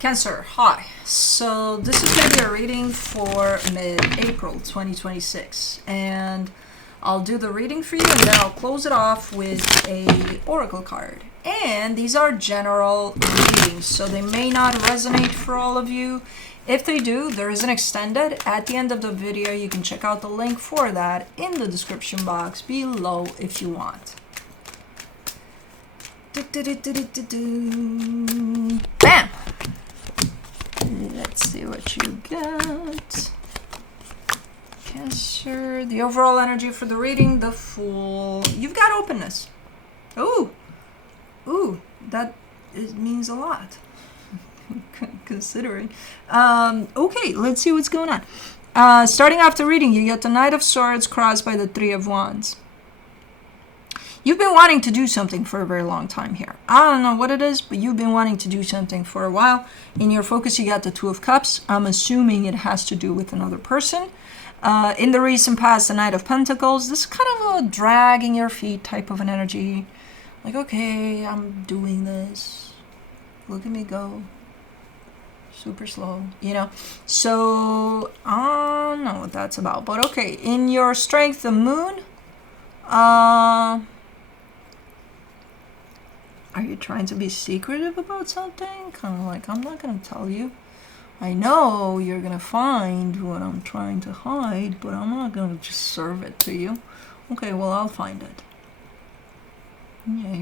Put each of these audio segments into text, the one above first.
Cancer, hi. So this is going to be a reading for mid-April 2026, and I'll do the reading for you and then I'll close it off with a oracle card. And these are general readings, so they may not resonate for all of you. If they do, there is an extended at the end of the video. You can check out the link for that in the description box below if you want. Bam! Let's see what you got. Cancer. The overall energy for the reading, the Fool. You've got openness. Ooh. Ooh, that means a lot. Considering. Okay, let's see what's going on. Starting off the reading, you get the Knight of Swords crossed by the Three of Wands. You've been wanting to do something for a very long time here. I don't know what it is, but you've been wanting to do something for a while. In your focus, you got the Two of Cups. I'm assuming it has to do with another person. In the recent past, the Knight of Pentacles. This is kind of a dragging your feet type of an energy. Like, okay, I'm doing this. Look at me go. Super slow, you know. So, I don't know what that's about. But okay, in your strength, the Moon. Are you trying to be secretive about something? Kind of like, I'm not going to tell you. I know you're going to find what I'm trying to hide, but I'm not going to just serve it to you. Okay, well, I'll find it. Yeah,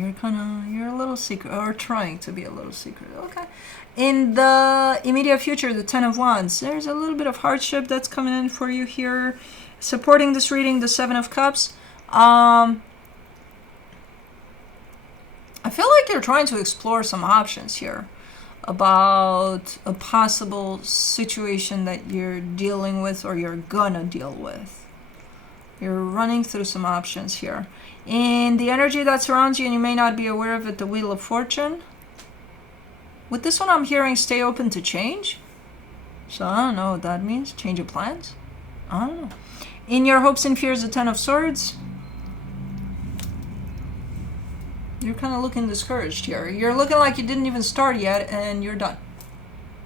you're a little secret, or trying to be a little secret. Okay. In the immediate future, the Ten of Wands, there's a little bit of hardship that's coming in for you here. Supporting this reading, the Seven of Cups. I feel like you're trying to explore some options here about a possible situation that you're dealing with or you're gonna deal with. You're running through some options here. In the energy that surrounds you, and you may not be aware of it, the Wheel of Fortune. With this one, I'm hearing stay open to change. So I don't know what that means. Change of plans? I don't know. In your hopes and fears, the Ten of Swords. You're kind of looking discouraged here. You're looking like you didn't even start yet and you're done.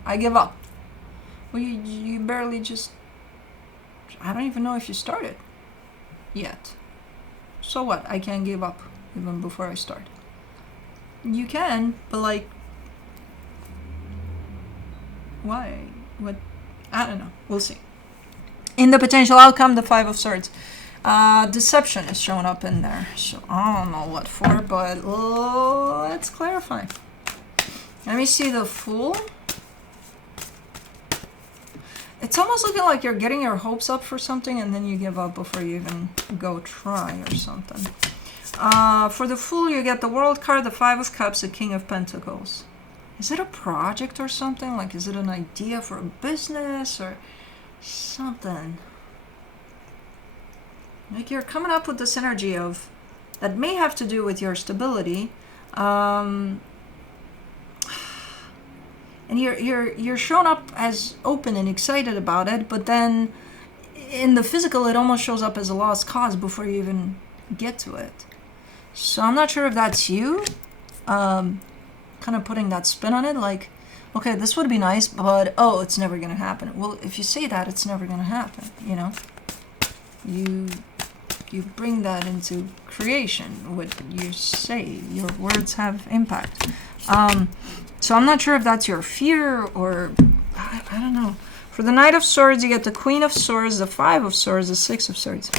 I give up. Well, you barely just... I don't even know if you started yet. So what? I can't give up even before I start. You can, but like... Why? What? I don't know. We'll see. In the potential outcome, the Five of Swords. Deception is showing up in there. So I don't know what for, but let's clarify. Let me see the Fool. It's almost looking like you're getting your hopes up for something and then you give up before you even go try or something. For the Fool, you get the World card, the Five of Cups, the King of Pentacles. Is it a project or something? Like, is it an idea for a business or something? Like, you're coming up with this energy of that may have to do with your stability, and you're showing up as open and excited about it, but then in the physical it almost shows up as a lost cause before you even get to it. So I'm not sure if that's you, kind of putting that spin on it, like, okay, this would be nice, but oh, it's never gonna happen. Well, if you say that, it's never gonna happen, you know. You bring that into creation. What you say, your words have impact. So I'm not sure if that's your fear or I don't know. For the Knight of Swords, you get the Queen of Swords, the Five of Swords, the Six of Swords.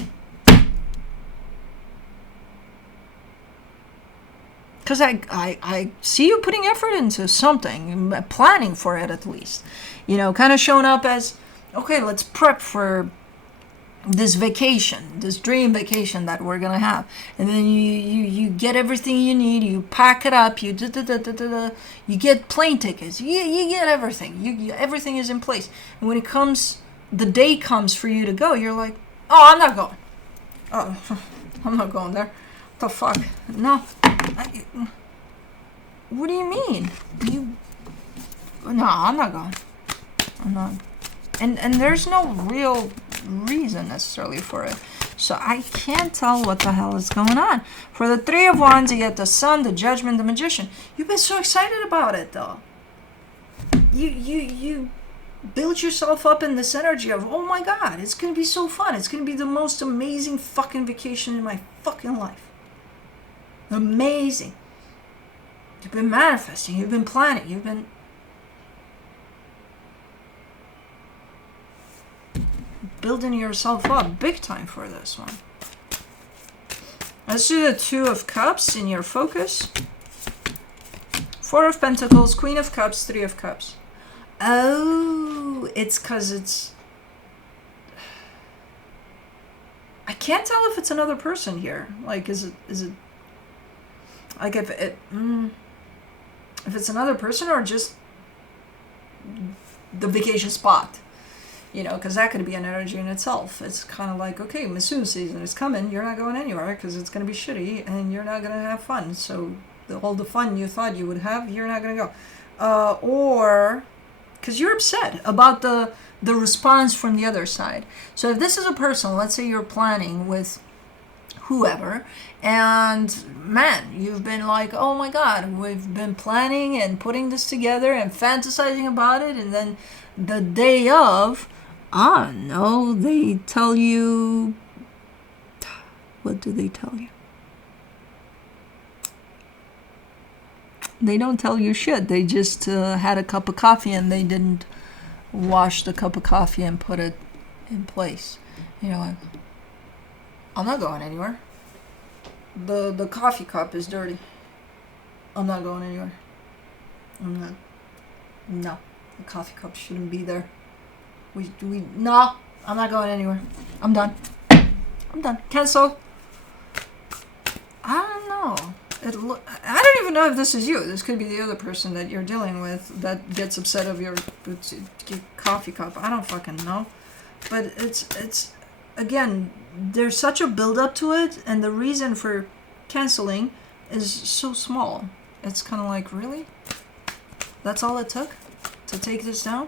Because I see you putting effort into something, planning for it at least. You know, kind of showing up as, okay, let's prep for this vacation, this dream vacation that we're gonna have, and then you get everything you need, you pack it up, you get plane tickets, you get everything, everything is in place, and when the day comes for you to go, you're like, oh, I'm not going. Oh, I'm not going there. What the fuck? No. What do you mean? No, I'm not going. I'm not. And there's no real reason necessarily for it. So I can't tell what the hell is going on. For the Three of Wands, you get the Sun, the Judgment, the Magician. You've been so excited about it, though. you build yourself up in this energy of, oh my God, it's going to be so fun. It's going to be the most amazing fucking vacation in my fucking life. Amazing. You've been manifesting. You've been planning. You've been building yourself up big time for this one. Let's do the Two of Cups in your focus. Four of Pentacles, Queen of Cups, Three of Cups. Oh, it's because it's... I can't tell if it's another person here. Like, is it like if it's another person or just the vacation spot, you know, because that could be an energy in itself. It's kind of like, okay, monsoon season is coming, you're not going anywhere because it's going to be shitty and you're not going to have fun. So all the fun you thought you would have, you're not going to go. Or because you're upset about the response from the other side. So if this is a person, let's say you're planning with whoever, and man, you've been like, oh my God, we've been planning and putting this together and fantasizing about it, and then the day of, no, they tell you, what do they tell you? They don't tell you shit. They just had a cup of coffee and they didn't wash the cup of coffee and put it in place. You know, like, I'm not going anywhere. The coffee cup is dirty. I'm not going anywhere. I'm not. No, the coffee cup shouldn't be there. No, I'm not going anywhere. I'm done. I'm done. Cancel. I don't know. I don't even know if this is you. This could be the other person that you're dealing with that gets upset of your coffee cup. I don't fucking know. But it's again, there's such a build up to it, and the reason for canceling is so small. It's kind of like, really? That's all it took to take this down?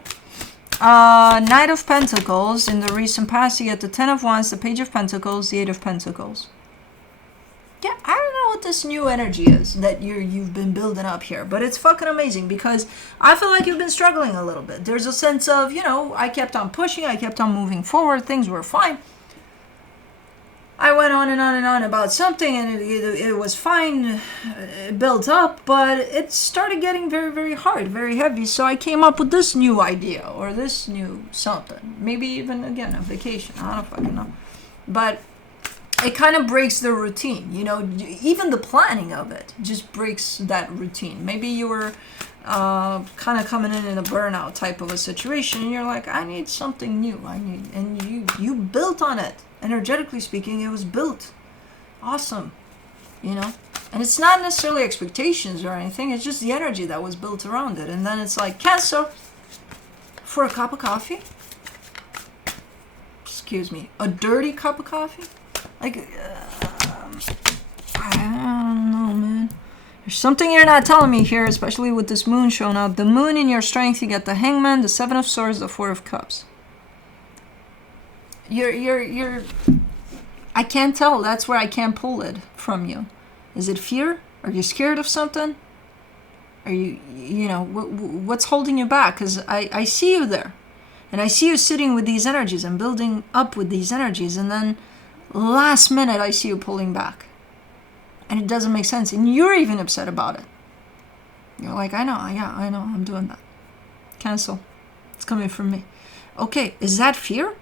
Knight of Pentacles. In the recent past, you get the Ten of Wands, the Page of Pentacles, the Eight of Pentacles. Yeah, I don't know what this new energy is that you've been building up here, but it's fucking amazing because I feel like you've been struggling a little bit. There's a sense of, you know, I kept on pushing, I kept on moving forward, things were fine. I went on and on and on about something, and it was fine, it built up, but it started getting very, very hard, very heavy. So I came up with this new idea or this new something. Maybe even, again, a vacation. I don't fucking know. But it kind of breaks the routine, you know, even the planning of it just breaks that routine. Maybe you were kind of coming in a burnout type of a situation, and you're like, I need something new. And you built on it. Energetically speaking, it was built. Awesome, you know. And it's not necessarily expectations or anything. It's just the energy that was built around it. And then it's like, cancel for a cup of coffee. Excuse me, a dirty cup of coffee. Like, I don't know, man. There's something you're not telling me here, especially with this moon showing up. The moon in your strength, you get the Hangman, the Seven of Swords, the Four of Cups. You're I can't tell. That's where I can't pull it from you. Is it fear? Are you scared of something? Are you know, what's holding you back? Because I see you there. And I see you sitting with these energies and building up with these energies, and then last minute I see you pulling back. And it doesn't make sense. And you're even upset about it. You're like, I know, I'm doing that. Cancel. It's coming from me. Okay, is that fear?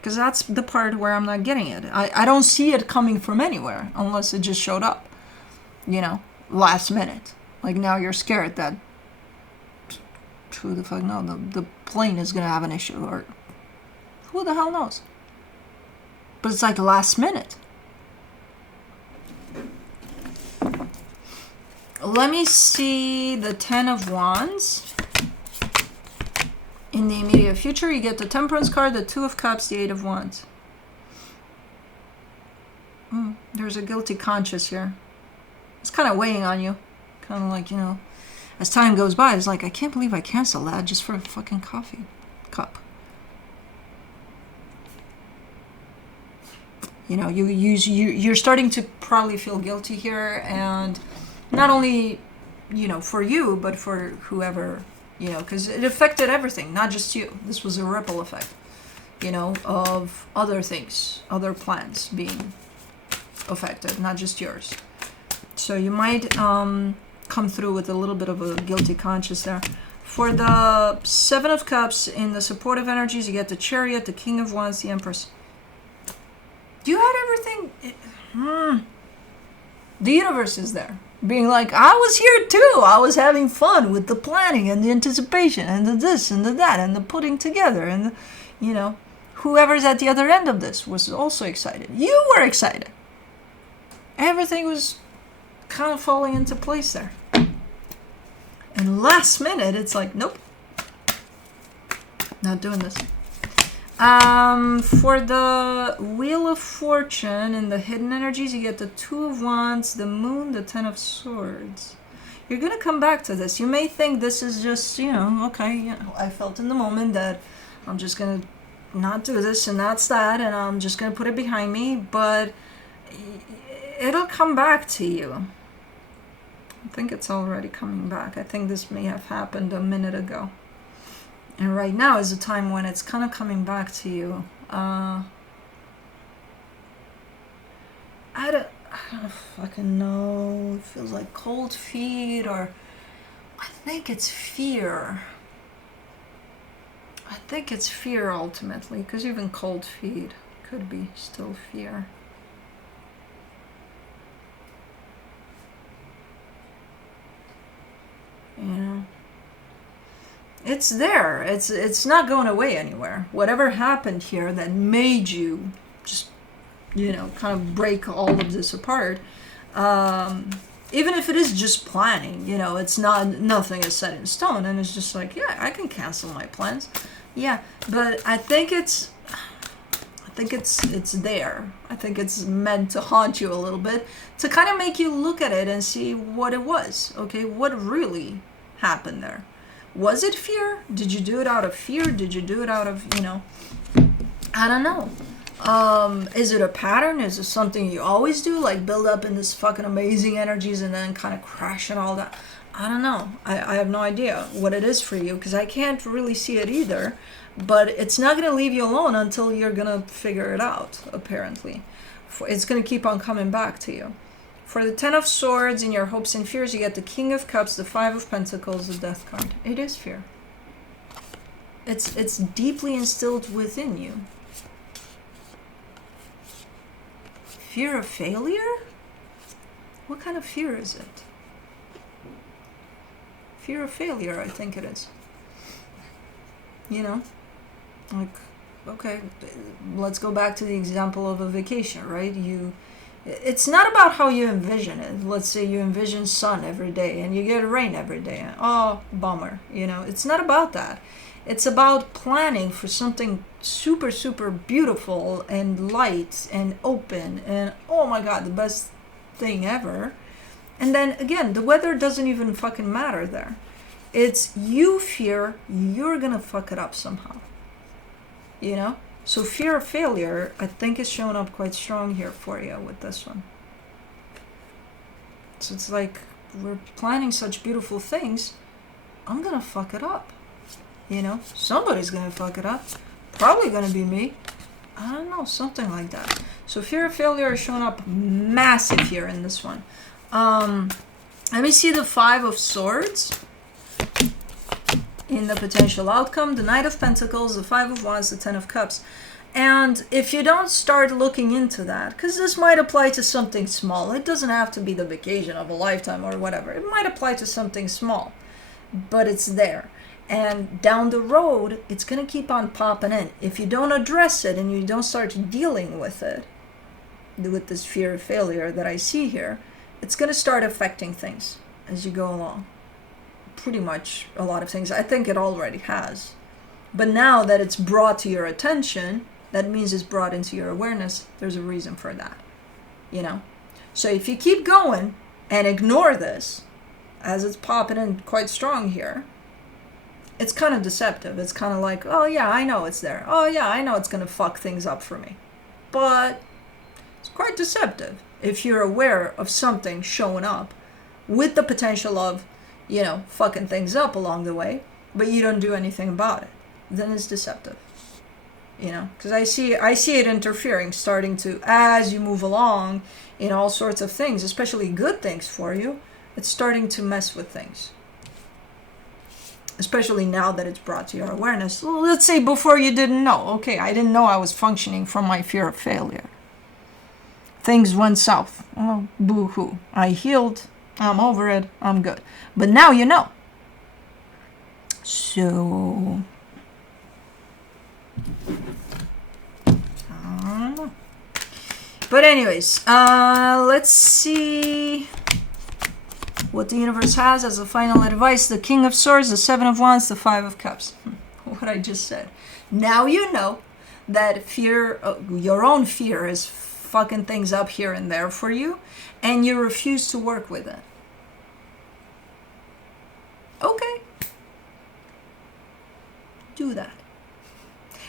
Because that's the part where I'm not getting it. I don't see it coming from anywhere unless it just showed up, you know, last minute. Like now you're scared that, who the fuck knows, the plane is going to have an issue, or who the hell knows. But it's like last minute. Let me see the Ten of Wands. In the immediate future, you get the Temperance card, the Two of Cups, the Eight of Wands. There's a guilty conscience here. It's kind of weighing on you. Kind of like, you know, as time goes by, it's like, I can't believe I canceled that just for a fucking coffee cup. You know, you're starting to probably feel guilty here, and not only, you know, for you, but for whoever you know, because it affected everything, not just you. This was a ripple effect, you know, of other things, other plans being affected, not just yours. So you might come through with a little bit of a guilty conscience there. For the Seven of Cups, in the supportive energies, you get the Chariot, the King of Wands, the Empress. You had everything. The universe is there, being like, I was here too. I was having fun with the planning and the anticipation and the this and the that and the putting together. And, you know, whoever's at the other end of this was also excited. You were excited. Everything was kind of falling into place there. And last minute, it's like, nope, not doing this. For the Wheel of Fortune and the hidden energies, you get the Two of Wands, the Moon, the Ten of Swords. You're going to come back to this. You may think this is just, you know, okay, you know, I felt in the moment that I'm just going to not do this and that's that, and I'm just going to put it behind me, but it'll come back to you. I think it's already coming back. I think this may have happened a minute ago. And right now is a time when it's kind of coming back to you. I don't fucking know. It feels like cold feet, or I think it's fear. I think it's fear ultimately, because even cold feet could be still fear. You know, it's there. It's not going away anywhere. Whatever happened here that made you just, you know, kind of break all of this apart, even if it is just planning, you know, it's not, nothing is set in stone, and it's just like, yeah, I can cancel my plans. Yeah, but I think it's there. I think it's meant to haunt you a little bit, to kind of make you look at it and see what it was. Okay, what really happened there? Was it fear? Did you do it out of fear? Did you do it out of, you know, I don't know. Is it a pattern? Is it something you always do, like build up in this fucking amazing energies and then kind of crash and all that? I don't know. I have no idea what it is for you, because I can't really see it either. But it's not going to leave you alone until you're going to figure it out, apparently. It's going to keep on coming back to you. For the Ten of Swords, in your hopes and fears, you get the King of Cups, the Five of Pentacles, the Death card. It is fear. It's deeply instilled within you. Fear of failure? What kind of fear is it? Fear of failure, I think it is. You know? Like, okay, let's go back to the example of a vacation, right? It's not about how you envision it. Let's say you envision sun every day and you get rain every day. Oh, bummer. You know, it's not about that. It's about planning for something super, super beautiful and light and open and, oh my God, the best thing ever. And then again, the weather doesn't even fucking matter there. It's you fear you're gonna fuck it up somehow. You know? So fear of failure, I think, is showing up quite strong here for you with this one. So it's like, we're planning such beautiful things, I'm gonna fuck it up. You know? Somebody's gonna fuck it up. Probably gonna be me. I don't know, something like that. So fear of failure is showing up massive here in this one. Let me see the Five of Swords. In the potential outcome, the Knight of Pentacles, the Five of Wands, the Ten of Cups. And if you don't start looking into that, because this might apply to something small, it doesn't have to be the vacation of a lifetime or whatever. It might apply to something small, but it's there. And down the road, it's going to keep on popping in. If you don't address it and you don't start dealing with it, with this fear of failure that I see here, it's going to start affecting things as you go along. Pretty much a lot of things. I think it already has. But now that it's brought to your attention, that means it's brought into your awareness. There's a reason for that. You know? So if you keep going and ignore this, as it's popping in quite strong here, it's kind of deceptive. It's kind of like, oh yeah, I know it's there. Oh yeah, I know it's going to fuck things up for me. But it's quite deceptive if you're aware of something showing up with the potential of, you know, fucking things up along the way. but you don't do anything about it, then it's deceptive. You know, because I see it interfering, starting to, as you move along in all sorts of things, especially good things for you, it's starting to mess with things. Especially now that it's brought to your awareness. Well, let's say before you didn't know. Okay, I didn't know I was functioning from my fear of failure. Things went south. Oh, boo-hoo. I healed. I'm over it. I'm good. But now you know. So, I don't know. But anyways, let's see what the universe has as a final advice. The King of Swords, the Seven of Wands, the Five of Cups. What I just said. Now you know that fear, your own fear, is fucking things up here and there for you, and you refuse to work with it. Okay. Do that.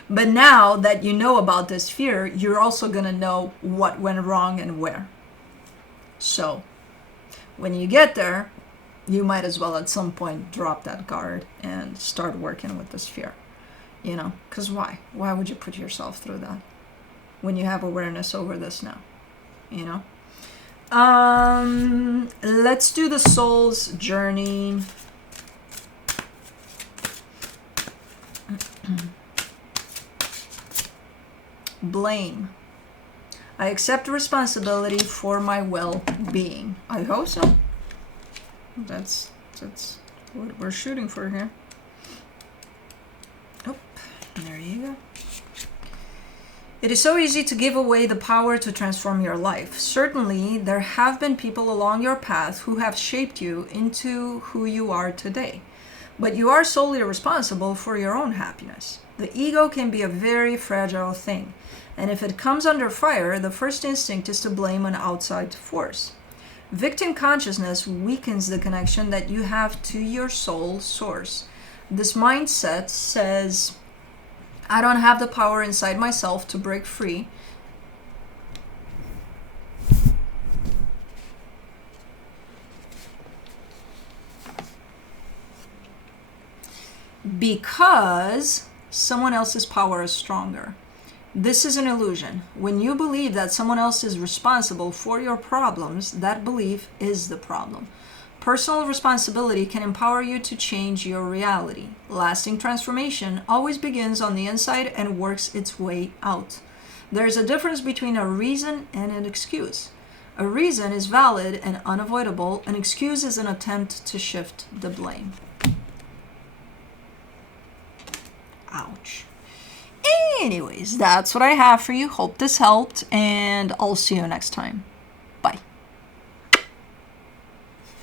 But now that you know about this fear, you're also going to know what went wrong and where. So, when you get there, you might as well at some point drop that guard and start working with this fear. You know, because why? Why would you put yourself through that when you have awareness over this now? You know? Let's do the soul's journey. Blame. I accept responsibility for my well-being. I hope so. That's what we're shooting for here. Oh, there you go. It is so easy to give away the power to transform your life. Certainly, there have been people along your path who have shaped you into who you are today. But you are solely responsible for your own happiness. The ego can be a very fragile thing, and if it comes under fire, the first instinct is to blame an outside force. Victim consciousness weakens the connection that you have to your soul source. This mindset says, I don't have the power inside myself to break free. Because someone else's power is stronger. This is an illusion. When you believe that someone else is responsible for your problems, that belief is the problem. Personal responsibility can empower you to change your reality. Lasting transformation always begins on the inside and works its way out. There is a difference between a reason and an excuse. A reason is valid and unavoidable. An excuse is an attempt to shift the blame. Ouch. Anyways, that's what I have for you. Hope this helped, and I'll see you next time. Bye.